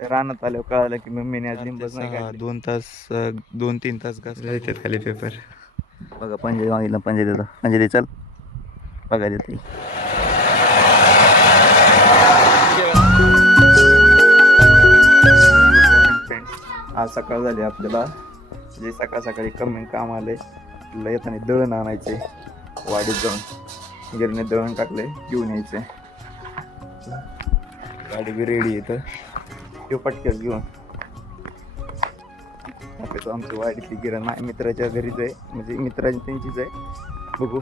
रानात आल्यावर कळालं की मम्मीने आज लिंबच नाही काढले. 2-3 तास घास येतात खाली पेपर. बघा पंजे मागितलं, पंजे देतो, पंजे दे, चल बघा देते. आज सकाळ झाली आपल्याला, जे सकाळ सकाळी कमी काम आले. आपल्याला येताना दळण आणायचे, वाडीत जाऊन गिरणे दळण टाकले, घेऊन यायचे. गाडी बी रेडी येतं, किंवा पटक्यात घेऊन टाकायचो. आमची वाडीतली गिरण माझ्या मित्राच्या घरीच आहे, म्हणजे मित्राची त्यांचीच आहे. बघू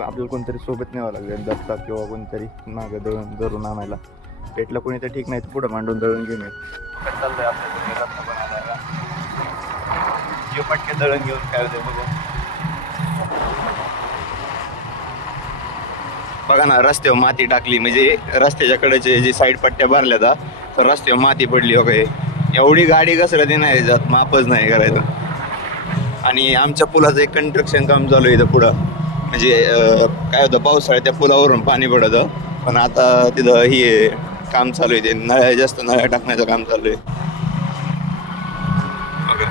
आपल्याला कोणतरी सोबत न्यावं लागेल, दत्ता किंवा कोणतरी मागं दळण धरून आणायला. भेटलं कोणी तर ठीक, नाही तर पुढं मांडून दळण घेऊन येईल. चाललंय आपल्याला बनायला, पटके दळण घेऊन काय होते बघू. बघा ना, रस्त्यावर माती टाकली, म्हणजे रस्त्याच्या कडेचे जे साईड पट्ट्या भरल्या तर रस्त्यावर माती पडली वगैरे. एवढी गाडी घसरती नाही जात, मापच नाही करायचं. आणि आमच्या पुलाचं एक कन्स्ट्रक्शन काम चालू आहे इथं पुढं, म्हणजे काय होतं, पावसाळ्यात त्या पुलावरून पाणी पडतं, पण आता तिथं ही काम चालू आहे, ते नळ्या, जास्त नळ्या टाकण्याचं काम चालू आहे. बघा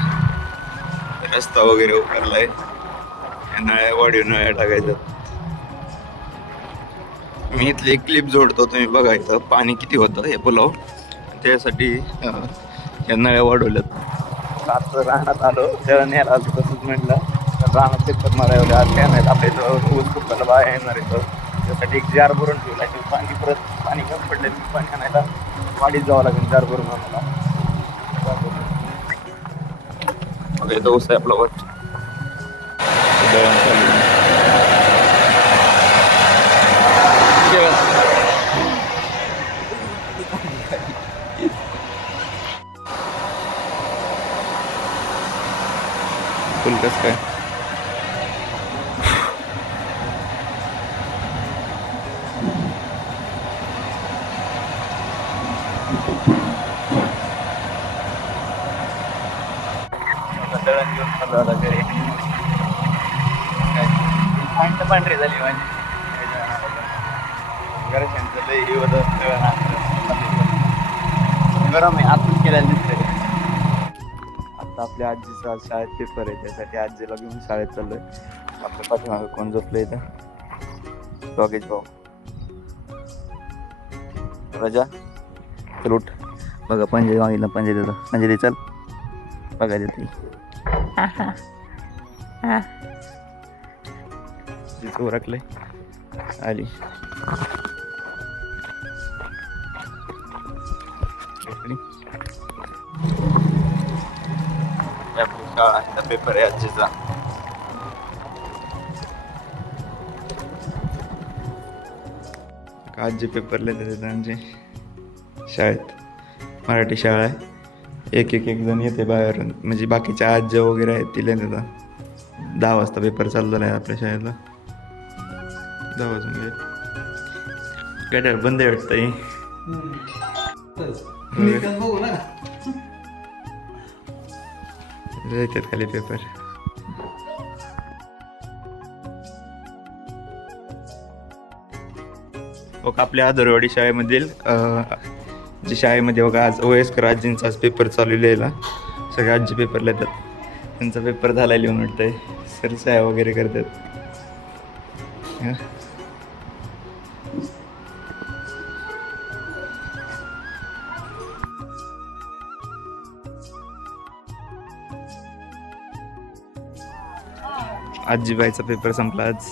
रस्ता वगैरे उभारलाय, नळ्या वाढीव नळ्या टाकायचं. मी इथली एक क्लिप जोडतो, तुम्ही बघा इथं पाणी किती होतं हे पुलावर, त्यासाठी या नळ्या वाढवल्यात. आता रानात आलो, त्याला न्यायला आलो, तसंच म्हटलं रानात चक्कर मारायला आज काय नाही. आपल्या इथं ऊस कुठला बाहेर येणार इथं, त्यासाठी एक जार भरून ठेवला. पाणी परत पाणी कमी पडलं, पाणी आणायला वाडीत जावं लागेल जार भरून आम्हाला. बघा इथं ऊस आहे आपला वर. फुल कस काय दळण घेऊन चालू आता घरी. थंड पांढरी झाली माझी घरच्यांचं लई हे होतं गरम आहे, आतून केल्याला दिसतंय. आता आपल्या आजीचा आज शाळेत पेपर आहे, त्यासाठी आजीला घेऊन शाळेत चाललोय. आपल्या पाठीमागं कोण झोपलं इथं, डॉगेज भाऊ. राजा चल उठ, बघा पंजे मागितलं, पंजे देतो, पंजे दे, चल बघा देते. ओरखलंय आली. पेपर आहे आजीचा. आजी पेपर लिहिते आमचे शाळेत, मराठी शाळा आहे. एक जण येते बाहेरून, म्हणजे बाकीच्या आजी वगैरे आहेत ती लिहितात. 10 वाजता पेपर चालू झाला आहे आपल्या शाळेला. 10 वाजून गेले. काय बंद आहे वाटतं. येतात खाली पेपर. आपल्या आदरवाडी शाळेमधील जे शाळेमध्ये बघा आज वयस्कर आजींचा आज पेपर चालू लिहायला. सगळे आजी पेपर लिहितात, त्यांचा पेपर झाला लिहून वाटतंय. सर सह्या वगैरे करतात. आजीबाईचा पेपर संपला आज.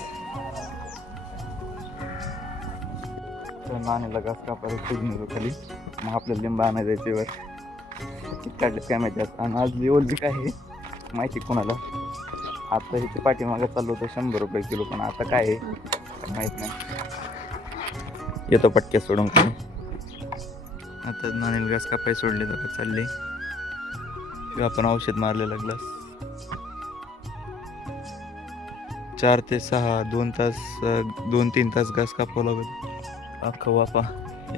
नाण्याला घास कापायला खूप निघतो खाली, मग आपल्याला लिंबा आणायचं त्याच्यावर. किती काढलेत काय माहिती. आणि आज लिओली काय आहे माहिती कोणाला. आता इथे पाठीमागं चाललो होतं 100 रुपये किलो, पण आता काय आहे माहीत नाही. येतो पटक्या सोडून खाली. आता नाण्याला घास कापाय सोडले तर चालले. किंवा आपण औषध मारलेला ग्लास. 4 ते 6 2 तास 2-3 तास घास कापावं लागत अख्खा वाफा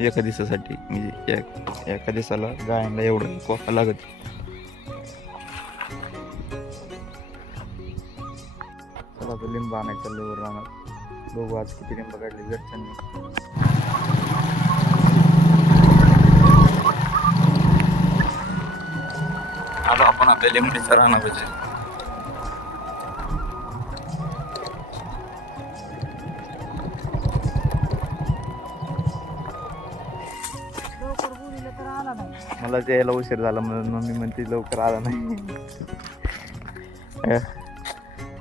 एका दिवसासाठी. म्हणजे एका दिवसाला गायांना एवढं वाफा लागत. चला तर लिंब आणायचं चालल्यावर राहणार. बघू आज किती लिंब काढले घरच्यांनी. आपल्या लिंबडीचा राणा पाहिजे. मला यायला उशीर झाला म्हणून मम्मी म्हणते लवकर आला नाही.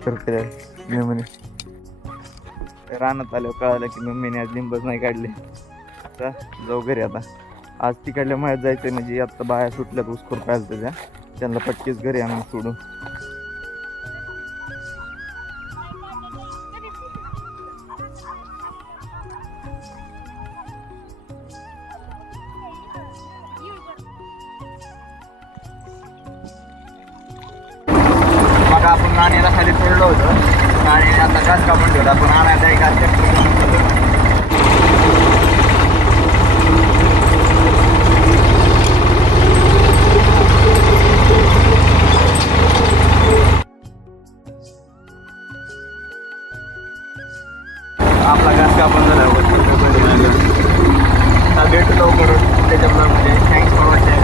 तर ते मी म्हणे रानात आल्यावर कळालं की मम्मीने आज लिंबच नाही काढले. आता जाऊ घरी. आता आज तिकडल्या मळ्यात जायचंय म्हणजे आता बाया सुटल्यात उसखोर पाहिजे त्याच्या, त्यांना पटकीच घरी आणून सोडू. मग आपण नाण्याला खाली सोडलं होतं, नाण्याने आता घास कापून ठेवला. आपण आणायचा एक घास आपला घास कापून झाला. भेटू लवकर त्याच्या ब्लॉगमध्ये. Thanks for watching.